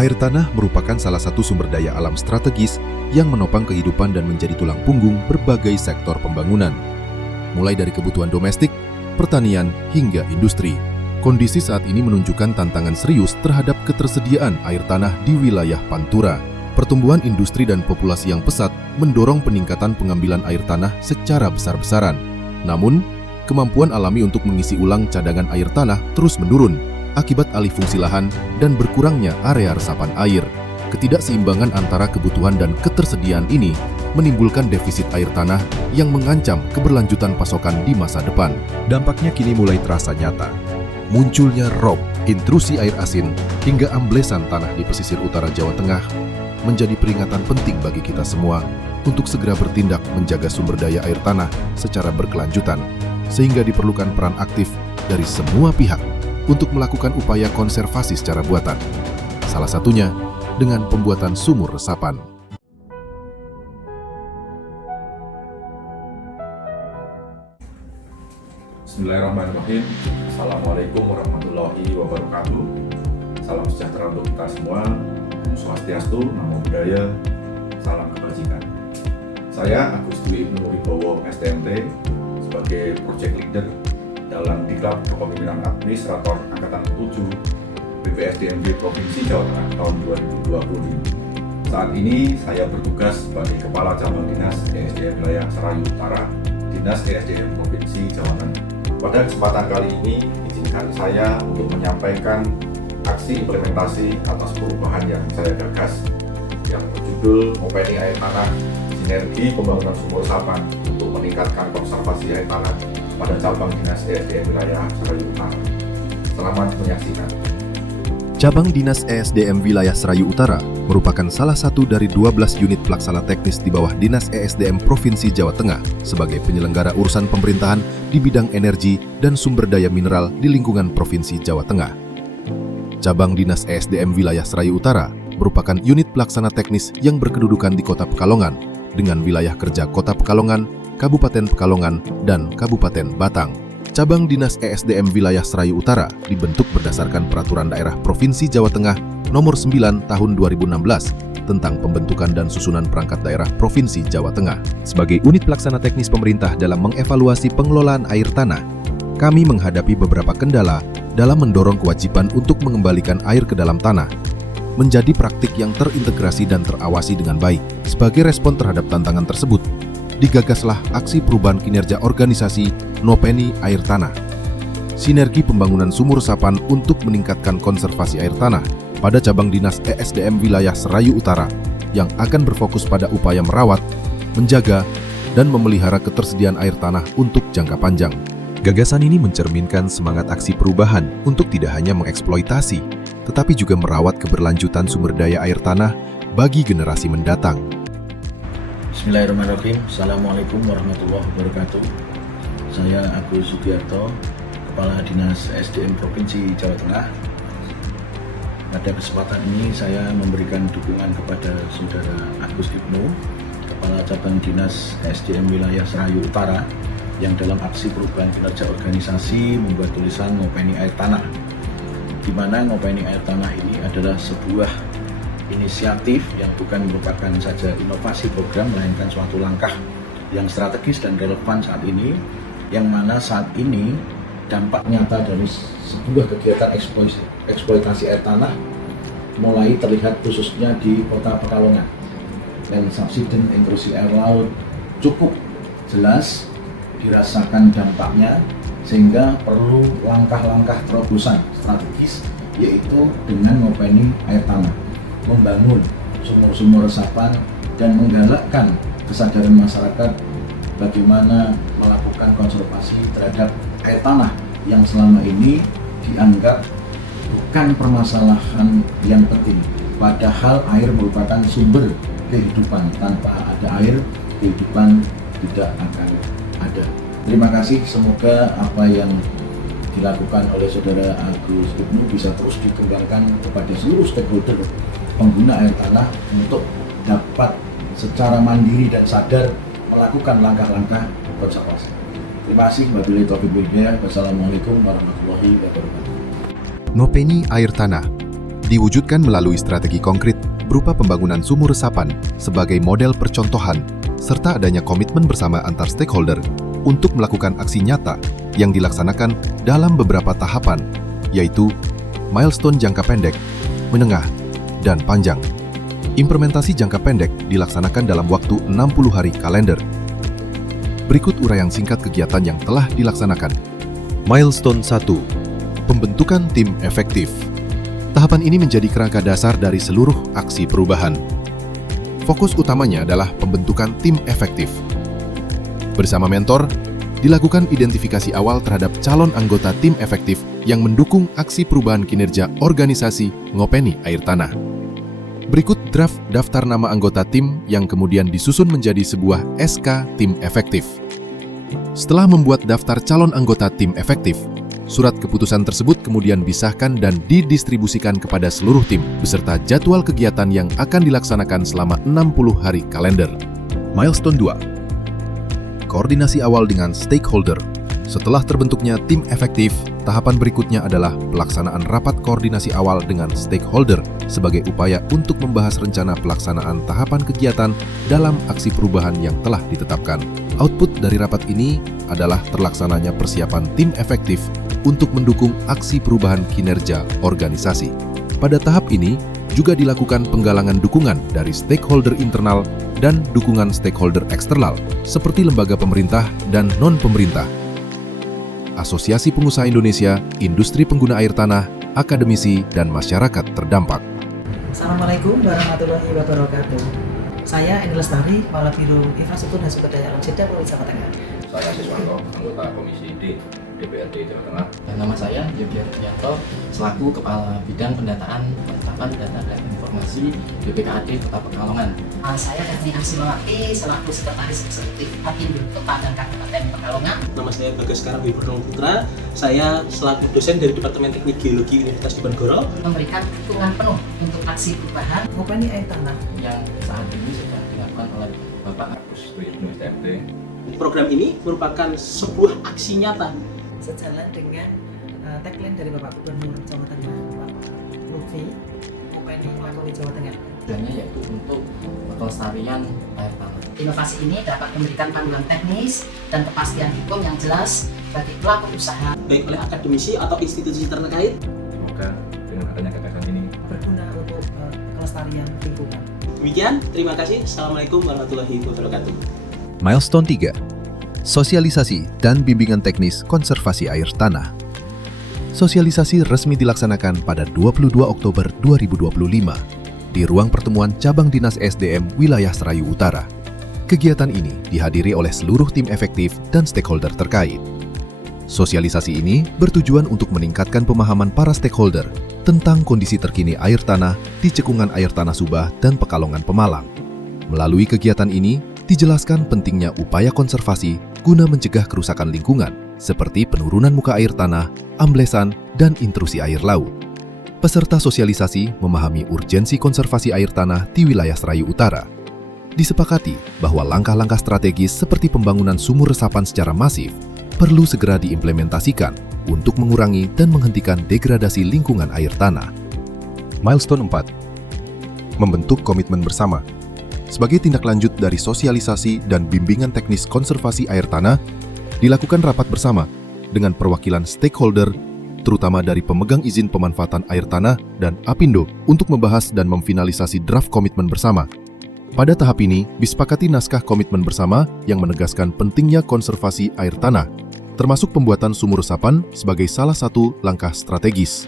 Air tanah merupakan salah satu sumber daya alam strategis yang menopang kehidupan dan menjadi tulang punggung berbagai sektor pembangunan. Mulai dari kebutuhan domestik, pertanian, hingga industri. Kondisi saat ini menunjukkan tantangan serius terhadap ketersediaan air tanah di wilayah Pantura. Pertumbuhan industri dan populasi yang pesat mendorong peningkatan pengambilan air tanah secara besar-besaran. Namun, kemampuan alami untuk mengisi ulang cadangan air tanah terus menurun akibat alih fungsi lahan dan berkurangnya area resapan air. Ketidakseimbangan antara kebutuhan dan ketersediaan ini menimbulkan defisit air tanah yang mengancam keberlanjutan pasokan di masa depan. Dampaknya kini mulai terasa nyata. Munculnya rob, intrusi air asin, hingga amblesan tanah di pesisir utara Jawa Tengah menjadi peringatan penting bagi kita semua untuk segera bertindak menjaga sumber daya air tanah secara berkelanjutan, sehingga diperlukan peran aktif dari semua pihak untuk melakukan upaya konservasi secara buatan. Salah satunya dengan pembuatan sumur resapan. Bismillahirrahmanirrahim. Assalamualaikum warahmatullahi wabarakatuh. Salam sejahtera untuk kita semua. Om Swastiastu, Namo Buddhaya, salam kebajikan. Saya Agus Dwi Ibnu Wibowo STMT sebagai Project Leader dalam Diklat Kepemimpinan Administrator Angkatan 7 BPSDMB Provinsi Jawa Tengah tahun 2020. Saat ini saya bertugas sebagai Kepala Cabang Dinas ESDM Wilayah Serayu Utara, Dinas ESDM Provinsi Jawa Tengah. Pada kesempatan kali ini, izinkan saya untuk menyampaikan aksi implementasi atas perubahan yang saya gagas yang berjudul Ngopeni Air Tanah, Sinergi Pembangunan Sumur Resapan untuk meningkatkan konservasi air tanah pada cabang Dinas ESDM Wilayah Serayu Utara. Selamat menyaksikan. Cabang Dinas ESDM Wilayah Serayu Utara merupakan salah satu dari 12 unit pelaksana teknis di bawah Dinas ESDM Provinsi Jawa Tengah sebagai penyelenggara urusan pemerintahan di bidang energi dan sumber daya mineral di lingkungan Provinsi Jawa Tengah. Cabang Dinas ESDM Wilayah Serayu Utara merupakan unit pelaksana teknis yang berkedudukan di Kota Pekalongan dengan wilayah kerja Kota Pekalongan, Kabupaten Pekalongan, dan Kabupaten Batang. Cabang Dinas ESDM Wilayah Serayu Utara dibentuk berdasarkan Peraturan Daerah Provinsi Jawa Tengah Nomor 9 Tahun 2016 tentang pembentukan dan susunan perangkat daerah Provinsi Jawa Tengah. Sebagai unit pelaksana teknis pemerintah dalam mengevaluasi pengelolaan air tanah, kami menghadapi beberapa kendala dalam mendorong kewajiban untuk mengembalikan air ke dalam tanah menjadi praktik yang terintegrasi dan terawasi dengan baik. Sebagai respon terhadap tantangan tersebut, digagaslah aksi perubahan kinerja organisasi Ngopeni Air Tanah. Sinergi pembangunan sumur resapan untuk meningkatkan konservasi air tanah pada cabang Dinas ESDM Wilayah Serayu Utara yang akan berfokus pada upaya merawat, menjaga, dan memelihara ketersediaan air tanah untuk jangka panjang. Gagasan ini mencerminkan semangat aksi perubahan untuk tidak hanya mengeksploitasi, tetapi juga merawat keberlanjutan sumber daya air tanah bagi generasi mendatang. Bismillahirrahmanirrahim. Assalamualaikum warahmatullahi wabarakatuh. Saya Agus Sugiarto, Kepala Dinas SDM Provinsi Jawa Tengah. Pada kesempatan ini saya memberikan dukungan kepada Saudara Agus Ibnu, Kepala Cabang Dinas SDM Wilayah Serayu Utara, yang dalam aksi perubahan kinerja organisasi membuat tulisan Ngopeni Air Tanah, di mana Ngopeni Air Tanah ini adalah sebuah inisiatif yang bukan merupakan saja inovasi program, melainkan suatu langkah yang strategis dan relevan saat ini, yang mana saat ini dampak nyata dari sebuah kegiatan eksploitasi air tanah mulai terlihat khususnya di Kota Pekalongan. Dan subsiden intrusi air laut cukup jelas dirasakan dampaknya, sehingga perlu langkah-langkah terobosan strategis, yaitu dengan Ngopeni Air Tanah, membangun sumur-sumur resapan dan menggalakkan kesadaran masyarakat bagaimana melakukan konservasi terhadap air tanah yang selama ini dianggap bukan permasalahan yang penting, padahal air merupakan sumber kehidupan. Tanpa ada air, kehidupan tidak akan ada. Terima kasih, semoga apa yang dilakukan oleh Saudara Agus Ibnu bisa terus dikembangkan kepada seluruh stakeholder pengguna air tanah untuk dapat secara mandiri dan sadar melakukan langkah-langkah konservasi. Terima kasih. Wabillahi taufiq wal hidayah. Wassalamualaikum warahmatullahi wabarakatuh. Ngopeni Air Tanah diwujudkan melalui strategi konkret berupa pembangunan sumur resapan sebagai model percontohan serta adanya komitmen bersama antar stakeholder untuk melakukan aksi nyata yang dilaksanakan dalam beberapa tahapan, yaitu milestone jangka pendek, menengah, dan panjang. Implementasi jangka pendek dilaksanakan dalam waktu 60 hari kalender. Berikut uraian singkat kegiatan yang telah dilaksanakan. Milestone 1. Pembentukan tim efektif. Tahapan ini menjadi kerangka dasar dari seluruh aksi perubahan. Fokus utamanya adalah pembentukan tim efektif. Bersama mentor, dilakukan identifikasi awal terhadap calon anggota tim efektif yang mendukung aksi perubahan kinerja organisasi Ngopeni Air Tanah. Berikut draft daftar nama anggota tim yang kemudian disusun menjadi sebuah SK Tim Efektif. Setelah membuat daftar calon anggota tim efektif, surat keputusan tersebut kemudian disahkan dan didistribusikan kepada seluruh tim beserta jadwal kegiatan yang akan dilaksanakan selama 60 hari kalender. Milestone 2. Koordinasi awal dengan stakeholder. Setelah terbentuknya tim efektif, tahapan berikutnya adalah pelaksanaan rapat koordinasi awal dengan stakeholder sebagai upaya untuk membahas rencana pelaksanaan tahapan kegiatan dalam aksi perubahan yang telah ditetapkan. Output dari rapat ini adalah terlaksananya persiapan tim efektif untuk mendukung aksi perubahan kinerja organisasi. Pada tahap ini, juga dilakukan penggalangan dukungan dari stakeholder internal dan dukungan stakeholder eksternal, seperti lembaga pemerintah dan non-pemerintah, Asosiasi Pengusaha Indonesia, industri pengguna air tanah, akademisi, dan masyarakat terdampak. Assalamualaikum warahmatullahi wabarakatuh. Saya Eni Lestari, Kepala Biro Infrastruktur dan Sumber Daya Alam Jeddah, Provinsi Jawa Tengah. Saya Siswanto, anggota Komisi D DPRD Jawa Tengah. Dan nama saya Yogyakarta Priyanto, selaku Kepala Bidang Pendataan, Penetapan Data dan Informasi BPKAD Kota Pekalongan. Saya Daphne Asimawati, selaku Sekretaris Eksekutif Apindo Kota dan Kabupaten Pekalongan. Nama saya Bagaskara Wiburnong Putra. Saya selaku dosen dari Departemen Teknik Geologi Universitas Diponegoro. Memberikan dukungan penuh untuk aksi perubahan Ngopeni Air Tanah Yang saat ini sudah dilakukan oleh Bapak Agus Tuyibnu STMT. Program ini merupakan sebuah aksi nyata sejalan dengan tagline dari Bapak Gubernur Jawa Tengah, Bapak Lutfi, Ngopeni Lakoni Jawa Tengah. tujuannya yaitu untuk pelestarian air tanah. Inovasi ini dapat memberikan panduan teknis dan kepastian hukum yang jelas bagi pelaku usaha, baik oleh akademisi atau institusi terkait. Semoga dengan adanya gagasan ini berguna untuk kelestarian lingkungan. Demikian, terima kasih. Assalamualaikum warahmatullahi wabarakatuh. Milestone 3. Sosialisasi dan bimbingan teknis konservasi air tanah. Sosialisasi resmi dilaksanakan pada 22 Oktober 2025 di ruang pertemuan Cabang Dinas SDM Wilayah Serayu Utara. Kegiatan ini dihadiri oleh seluruh tim efektif dan stakeholder terkait. Sosialisasi ini bertujuan untuk meningkatkan pemahaman para stakeholder tentang kondisi terkini air tanah di cekungan air tanah Subah dan Pekalongan Pemalang. Melalui kegiatan ini, dijelaskan pentingnya upaya konservasi guna mencegah kerusakan lingkungan, seperti penurunan muka air tanah, amblesan, dan intrusi air laut. Peserta sosialisasi memahami urgensi konservasi air tanah di wilayah Serayu Utara. Disepakati bahwa langkah-langkah strategis seperti pembangunan sumur resapan secara masif perlu segera diimplementasikan untuk mengurangi dan menghentikan degradasi lingkungan air tanah. Milestone 4. Membentuk komitmen bersama. Sebagai tindak lanjut dari sosialisasi dan bimbingan teknis konservasi air tanah, dilakukan rapat bersama dengan perwakilan stakeholder, terutama dari pemegang izin pemanfaatan air tanah dan Apindo untuk membahas dan memfinalisasi draft komitmen bersama. Pada tahap ini, disepakati naskah komitmen bersama yang menegaskan pentingnya konservasi air tanah, termasuk pembuatan sumur resapan sebagai salah satu langkah strategis.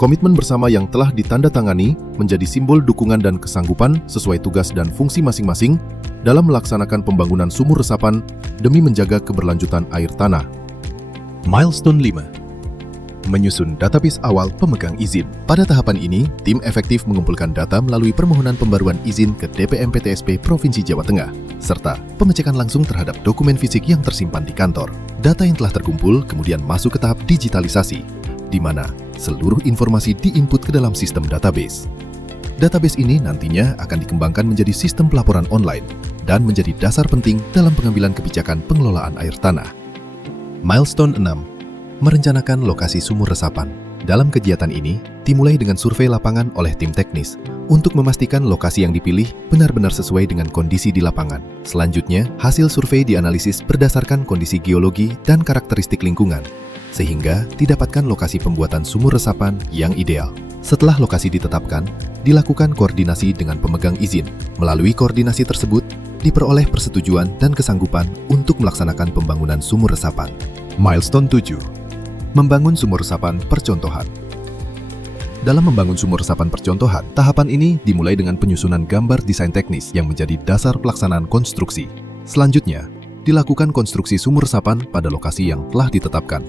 Komitmen bersama yang telah ditandatangani menjadi simbol dukungan dan kesanggupan sesuai tugas dan fungsi masing-masing dalam melaksanakan pembangunan sumur resapan demi menjaga keberlanjutan air tanah. Milestone 5. Menyusun database awal pemegang izin. Pada tahapan ini, tim efektif mengumpulkan data melalui permohonan pembaruan izin ke DPM PTSP Provinsi Jawa Tengah, serta pengecekan langsung terhadap dokumen fisik yang tersimpan di kantor. Data yang telah terkumpul kemudian masuk ke tahap digitalisasi, di mana seluruh informasi diinput ke dalam sistem database. Database ini nantinya akan dikembangkan menjadi sistem pelaporan online dan menjadi dasar penting dalam pengambilan kebijakan pengelolaan air tanah. Milestone 6. Merencanakan lokasi sumur resapan. Dalam kegiatan ini, dimulai dengan survei lapangan oleh tim teknis untuk memastikan lokasi yang dipilih benar-benar sesuai dengan kondisi di lapangan. Selanjutnya, hasil survei dianalisis berdasarkan kondisi geologi dan karakteristik lingkungan, sehingga didapatkan lokasi pembuatan sumur resapan yang ideal. Setelah lokasi ditetapkan, dilakukan koordinasi dengan pemegang izin. Melalui koordinasi tersebut, diperoleh persetujuan dan kesanggupan untuk melaksanakan pembangunan sumur resapan. Milestone 7. Membangun sumur resapan percontohan. Dalam membangun sumur resapan percontohan, tahapan ini dimulai dengan penyusunan gambar desain teknis yang menjadi dasar pelaksanaan konstruksi. Selanjutnya, dilakukan konstruksi sumur resapan pada lokasi yang telah ditetapkan.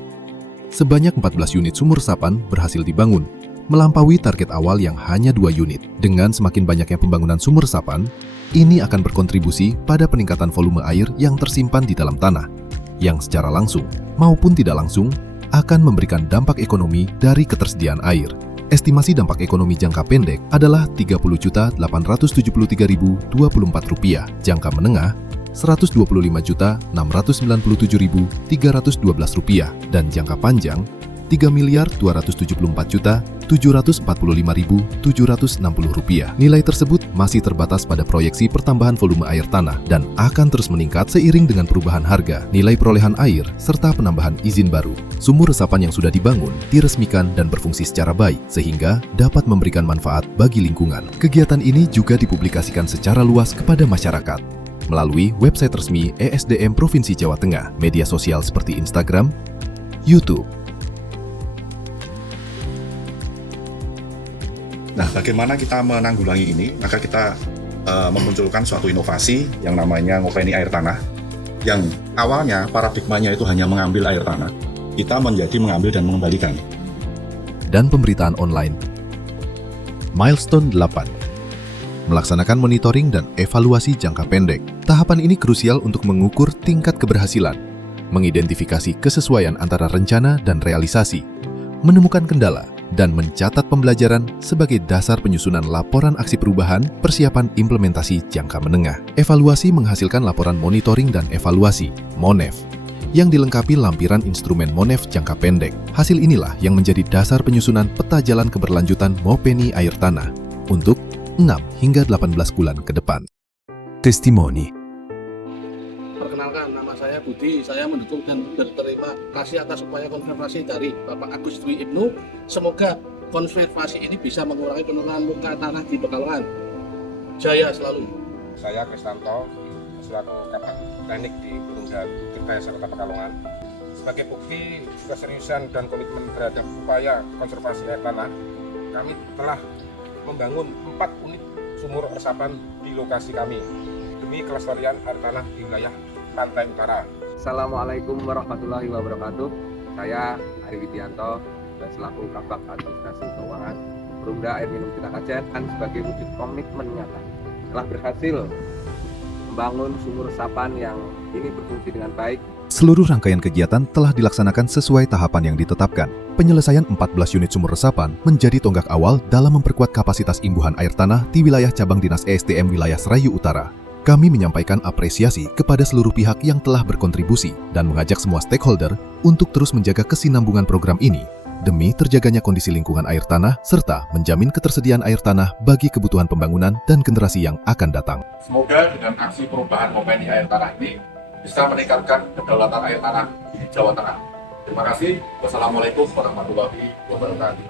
Sebanyak 14 unit sumur resapan berhasil dibangun, melampaui target awal yang hanya 2 unit. Dengan semakin banyaknya pembangunan sumur resapan, ini akan berkontribusi pada peningkatan volume air yang tersimpan di dalam tanah, yang secara langsung maupun tidak langsung akan memberikan dampak ekonomi dari ketersediaan air. Estimasi dampak ekonomi jangka pendek adalah Rp30.873.024, jangka menengah Rp125.697.312, dan jangka panjang Rp3.274.745.760. Nilai tersebut masih terbatas pada proyeksi pertambahan volume air tanah dan akan terus meningkat seiring dengan perubahan harga, nilai perolehan air, serta penambahan izin baru. Sumur resapan yang sudah dibangun diresmikan dan berfungsi secara baik, sehingga dapat memberikan manfaat bagi lingkungan. Kegiatan ini juga dipublikasikan secara luas kepada masyarakat melalui website resmi ESDM Provinsi Jawa Tengah, media sosial seperti Instagram, YouTube. Nah, bagaimana kita menanggulangi ini? Maka kita memunculkan suatu inovasi yang namanya ngopeni air tanah, yang awalnya paradigmanya itu hanya mengambil air tanah, kita menjadi mengambil dan mengembalikan. Dan pemberitaan online. Milestone 8. Melaksanakan monitoring dan evaluasi jangka pendek. Tahapan ini krusial untuk mengukur tingkat keberhasilan, mengidentifikasi kesesuaian antara rencana dan realisasi, menemukan kendala, dan mencatat pembelajaran sebagai dasar penyusunan laporan aksi perubahan persiapan implementasi jangka menengah. Evaluasi menghasilkan laporan monitoring dan evaluasi, MONEV, yang dilengkapi lampiran instrumen MONEV jangka pendek. Hasil inilah yang menjadi dasar penyusunan peta jalan keberlanjutan Mopeni air tanah untuk 6 hingga 18 bulan ke depan. Testimoni. Perkenalkan, nama saya Budi. Saya mendukung dan berterima kasih atas upaya konservasi dari Bapak Agus Dwi Ibnu. Semoga konservasi ini bisa mengurangi penurunan muka tanah di Pekalongan. Jaya selalu. Saya Kristanto, selaku Kabak Teknik di Gunung Tirta Kota Pekalongan. Sebagai bukti keseriusan dan komitmen terhadap upaya konservasi air tanah, kami telah membangun 4 unit sumur resapan di lokasi kami demi kelestarian air tanah di wilayah pantai utara. Assalamualaikum warahmatullahi wabarakatuh. Saya Ari Widianto dan selaku Kabak Administrasi Keuangan Perumda Air Minum Tirta Kajen, dan sebagai wujud komitmen nyata telah berhasil membangun sumur resapan yang ini berfungsi dengan baik. Seluruh rangkaian kegiatan telah dilaksanakan sesuai tahapan yang ditetapkan. Penyelesaian 14 unit sumur resapan menjadi tonggak awal dalam memperkuat kapasitas imbuhan air tanah di wilayah cabang Dinas ESDM wilayah Serayu Utara. Kami menyampaikan apresiasi kepada seluruh pihak yang telah berkontribusi dan mengajak semua stakeholder untuk terus menjaga kesinambungan program ini demi terjaganya kondisi lingkungan air tanah serta menjamin ketersediaan air tanah bagi kebutuhan pembangunan dan generasi yang akan datang. Semoga dengan aksi perubahan Mopeni air tanah ini bisa meningkatkan kedaulatan air tanah di Jawa Tengah. Terima kasih. Wassalamualaikum warahmatullahi wabarakatuh.